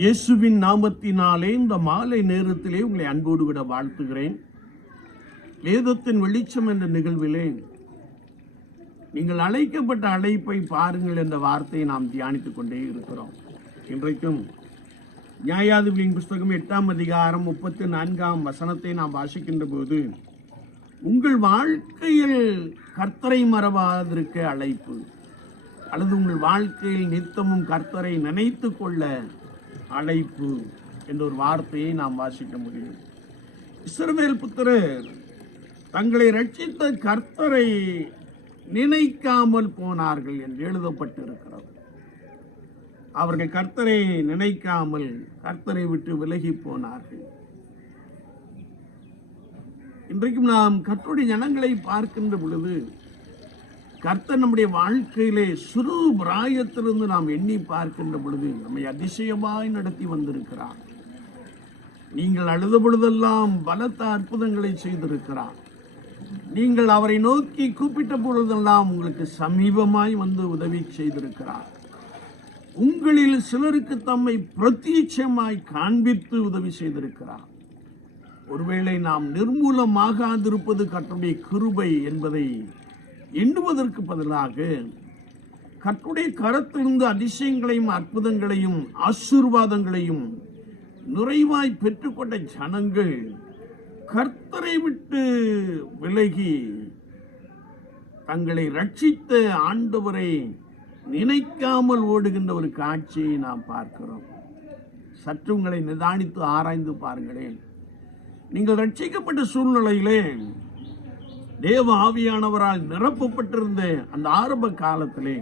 இயேசுவின் நாமத்தினாலே இந்த மாலை நேரத்திலே உங்களை அன்போடு விட வாழ்த்துகிறேன். வேதத்தின் வெளிச்சம் என்ற நிகழ்விலே நீங்கள் அழைக்கப்பட்ட அழைப்பை பாருங்கள் என்ற வார்த்தையை நாம் தியானித்துக் கொண்டே இருக்கிறோம். இன்றைக்கும் நியாயாதிபதியின் புஸ்தகம் எட்டாம் அதிகாரம் முப்பத்தி நான்காம் வசனத்தை நாம் வாசிக்கின்ற போது உங்கள் வாழ்க்கையில் கர்த்தரை மறவாதிருக்க அழைப்பு அல்லது உங்கள் வாழ்க்கையில் நித்தமும் கர்த்தரை நினைத்து கொள்ள அழைப்பு என்ற ஒரு வார்த்தையை நாம் வாசிக்க முடியும். இஸ்ரவேல் புத்திரர் தங்களை ரட்சித்த கர்த்தரை நினைக்காமல் போனார்கள் என்று எழுதப்பட்டிருக்கிறது. அவர்கள் கர்த்தரை நினைக்காமல் கர்த்தரை விட்டு விலகி போனார்கள். இன்றைக்கும் நாம் கற்றுடைய ஜனங்களை பார்க்கின்ற பொழுது கர்த்தர் நம்முடைய வாழ்க்கையிலே சிறு பிராயத்திலிருந்து நாம் எண்ணி பார்க்கின்ற பொழுது நம்மை அதிசயமாய் நடத்தி வந்திருக்கிறார். நீங்கள் அழுத பொழுதெல்லாம் பலத்த அற்புதங்களை செய்திருக்கிறார். நீங்கள் அவரை நோக்கி கூப்பிட்ட பொழுதெல்லாம் உங்களுக்கு சமீபமாய் வந்து உதவி செய்திருக்கிறார். உங்களில் சிலருக்கு தம்மை பிரத்யட்சமாய் காண்பித்து உதவி செய்திருக்கிறார். ஒருவேளை நாம் நிர்மூலமாகாதிருப்பது கற்றுடைய கிருபை என்பதை எண்ணுவதற்கு பதிலாக கற்றுடைய கரத்திலிருந்து அதிசயங்களையும் அற்புதங்களையும் ஆசீர்வாதங்களையும் நிறைவாய் பெற்றுக்கொண்ட ஜனங்கள் கர்த்தரை விட்டு விலகி தங்களை ரட்சித்த ஆண்டவரை நினைக்காமல் ஓடுகின்ற ஒரு காட்சியை நாம் பார்க்கிறோம். சற்று உங்களை நிதானித்து ஆராய்ந்து பாருங்களேன். நீங்கள் ரட்சிக்கப்பட்ட சூழ்நிலையிலே தேவ ஆவியானவரால் நிரப்பப்பட்டிருந்த அந்த ஆரம்ப காலத்திலே.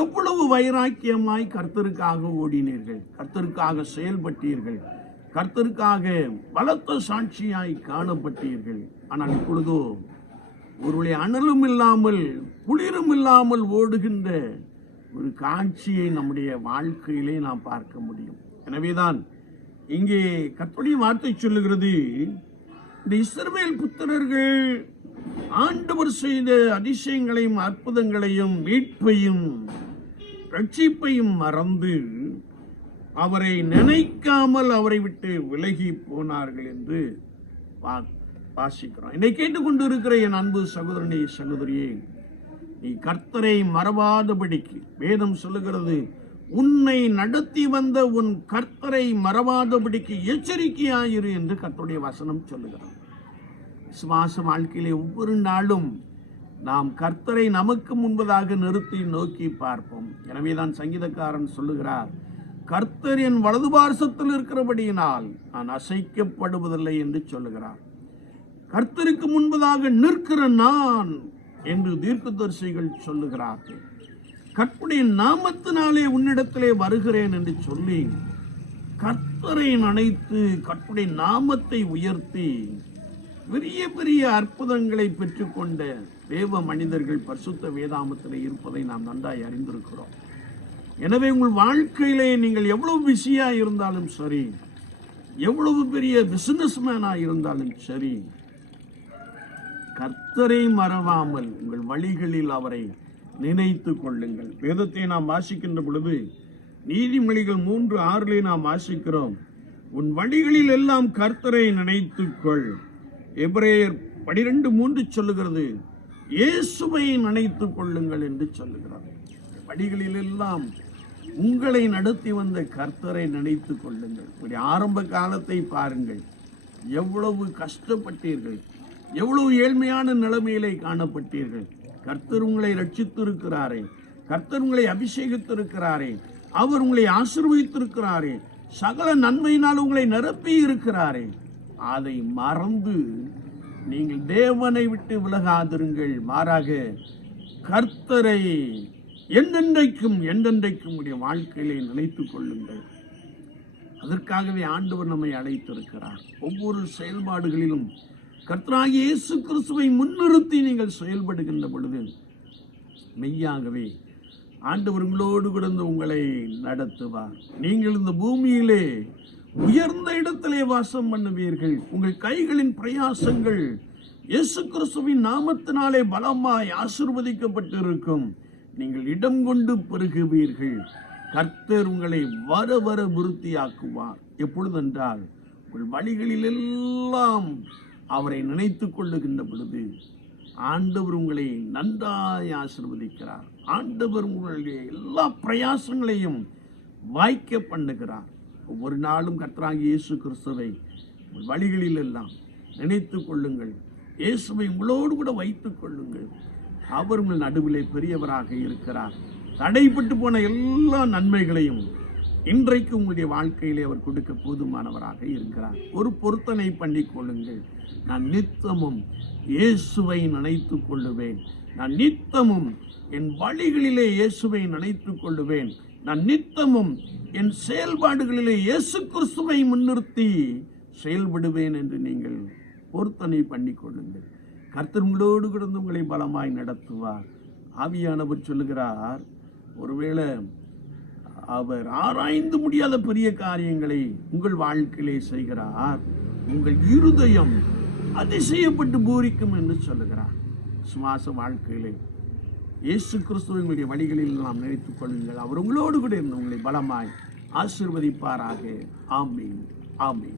எவ்வளவு வைராக்கியமாய் கர்த்தருக்காக ஓடினீர்கள் கர்த்தருக்காக செயல்பட்டீர்கள் கர்த்தருக்காக பலத்த சாட்சியாய் காணப்பட்டீர்கள். ஆனால் இப்பொழுதோ ஒருவருடைய அனலும் இல்லாமல் குளிரும் இல்லாமல் ஓடுகின்ற ஒரு காட்சியை நம்முடைய வாழ்க்கையிலே நாம் பார்க்க முடியும். எனவேதான் இங்கே கர்த்தருடைய வார்த்தை சொல்லுகிறது இந்த இஸ்ரவேல் புத்திரர்கள் ஆண்டவர் செய்த அதிசயங்களையும் அற்புதங்களையும் மீட்பையும் ரட்சிப்பையும் மறந்து அவரை நினைக்காமல் அவரை விட்டு விலகி போனார்கள் என்று வா- வாசிக்கிறோம். என்னை கேட்டுக்கொண்டு இருக்கிற என் அன்பு சகோதரனே சகோதரியே நீ கர்த்தரை மறவாதபடிக்கு வேதம் சொல்லுகிறது உன்னை நடத்தி வந்த உன் கர்த்தரை மறவாதபடிக்கு எச்சரிக்கையாயிரு என்று கர்த்தருடைய வசனம் சொல்லுகிறது. விசுவாச வாழ்க்கையிலே ஒவ்வொரு நாளும் நாம் கர்த்தரை நமக்கு முன்பதாக நிறுத்தி நோக்கி பார்ப்போம். எனவேதான் சங்கீதக்காரன் சொல்லுகிறார் கர்த்தர் என் வலது பார்சத்தில் இருக்கிறபடியினால் நான் அசைக்கப்படுவதில்லை என்று சொல்லுகிறார். கர்த்தருக்கு முன்பதாக நிற்கிற நான் என்று தீர்க்கதரிசிகள் சொல்லுகிறார்கள். கற்புடைய நாமத்தினாலே உன்னிடத்திலே வருகிறேன் என்று சொல்லி கர்த்தரை நினைத்து கற்புடைய நாமத்தை உயர்த்தி பெரிய பெரிய அற்புதங்களை பெற்றுக்கொண்ட தேவ மனிதர்கள் பரிசுத்த வேதாமத்தில் இருப்பதை நாம் நன்றாய் அறிந்திருக்கிறோம். எனவே உங்கள் வாழ்க்கையிலே நீங்கள் எவ்வளவு பிஸியாக இருந்தாலும் சரி எவ்வளவு பெரிய பிசினஸ் மேனாக இருந்தாலும் சரி கர்த்தரை மறவாமல் உங்கள் வழிகளில் அவரை நினைத்து கொள்ளுங்கள். வேதத்தை நாம் வாசிக்கின்ற பொழுது நீதிமொழிகள் மூன்று ஆறிலே நாம் வாசிக்கிறோம் உன் வழிகளில் எல்லாம் கர்த்தரை நினைத்துக்கொள். எபிரேயர் பனிரெண்டு மூன்று சொல்லுகிறது இயேசுவை நினைத்துக் கொள்ளுங்கள் என்று சொல்லுகிறார். படிகளிலெல்லாம் உங்களை நடத்தி வந்த கர்த்தரை நினைத்து கொள்ளுங்கள். ஒரு ஆரம்ப காலத்தை பாருங்கள். எவ்வளவு கஷ்டப்பட்டீர்கள். எவ்வளவு ஏழ்மையான நிலைமையிலே காணப்பட்டீர்கள். கர்த்தர் உங்களை ரட்சித்திருக்கிறாரே கர்த்தர் உங்களை அபிஷேகித்திருக்கிறாரே. அவர் உங்களை ஆசிர்வதித்திருக்கிறாரே. சகல நன்மையினால் உங்களை நிரப்பி இருக்கிறாரே அதை மறந்து நீங்கள் தேவனை விட்டு விலகாதிருங்கள் மாறாக கர்த்தரை என்றென்றைக்கும் என்றென்றைக்கும் உடைய வாழ்க்கையிலே நினைத்து கொள்ளுங்கள். அதற்காகவே ஆண்டவர் நம்மை அழைத்திருக்கிறார். ஒவ்வொரு செயல்பாடுகளிலும் கர்த்தராக இயேசு கிறிஸ்துவை முன்னிறுத்தி நீங்கள் செயல்படுகின்ற பொழுது மெய்யாகவே ஆண்டவர் உங்களோடு கிடந்து உங்களை நடத்துவார். நீங்கள் இந்த பூமியிலே உயர்ந்த இடத்திலே வாசம் பண்ணுவீர்கள். உங்கள் கைகளின் பிரயாசங்கள் இயேசு கிறிஸ்துவின் நாமத்தினாலே பலமாய் ஆசிர்வதிக்கப்பட்டிருக்கும். நீங்கள் இடம் கொண்டு பெருகுவீர்கள். கர்த்தர் உங்களை வர வர விருத்தியாக்குவார். எப்பொழுதென்றால் உங்கள் வழிகளில் எல்லாம் அவரை நினைத்து கொள்ளுகின்ற பொழுது ஆண்டவர் உங்களை நன்றாய் ஆசிர்வதிக்கிறார். ஆண்டவர் உங்களுடைய எல்லா பிரயாசங்களையும் வாய்க்க பண்ணுகிறார். ஒவ்வொரு நாளும் கர்த்தராகிய இயேசு கிறிஸ்துவை வழிகளில் எல்லாம் நினைத்து கொள்ளுங்கள். இயேசுவை உங்களோடு கூட வைத்துக் கொள்ளுங்கள். அவர் உங்கள் நடுவிலே பெரியவராக இருக்கிறார். தடைப்பட்டு போன எல்லா நன்மைகளையும் இன்றைக்கு உங்களுடைய வாழ்க்கையிலே அவர் கொடுக்க போதுமானவராக இருக்கிறார். ஒரு பொருத்தனை பண்ணி கொள்ளுங்கள். நான் நித்தமும் இயேசுவை நினைத்து கொள்ளுவேன். நான் நித்தமும் என் வழிகளிலே இயேசுவை நினைத்துக் கொள்ளுவேன். நான் நித்தமும் என் செயல்பாடுகளிலே இயேசு கிறிஸ்துவை முன்னிறுத்தி செயல்படுவேன் என்று நீங்கள் பொருத்தனை பண்ணி கொள்ளுங்கள். கர்த்தர்களோடு கிடந்து உங்களை பலமாய் நடத்துவார். ஆவியானவர் சொல்லுகிறார் ஒருவேளை அவர் ஆராய்ந்து முடியாத பெரிய காரியங்களை உங்கள் வாழ்க்கையிலே செய்கிறார். உங்கள் இருதயம் அதிசயப்பட்டு பூரிக்கும் என்று சொல்லுகிறார். சுவாச வாழ்க்கையிலே இயேசு கிறிஸ்துவங்களுடைய வழிகளில் நாம் நினைத்துக் கொள்ளுங்கள். அவர் உங்களோடு கூட இருந்து உங்களை பலமாய் ஆசீர்வதிப்பாராக. ஆமீன். ஆமீன்.